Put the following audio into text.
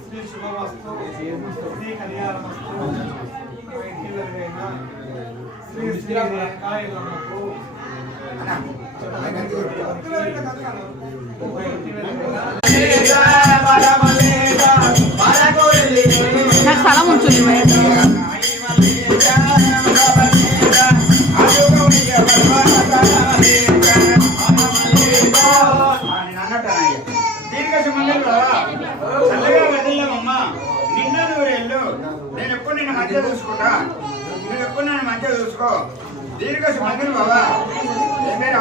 శ్రీ శుభమస్తు శ్రీ కళ్యాణమస్తు ఇంటి వెలుగైన శ్రీ శ్రీ రేఖాయలమ్మకు నాకు స్థలం ఉంటుంది నేను ఎప్పుడు నిన్ను మంచిగా చూసుకుంటా, నువ్వు ఎప్పుడు నన్ను మంచిగా చూసుకో. దీర్ఘ సుమంగళి బాబా ఏ పేరు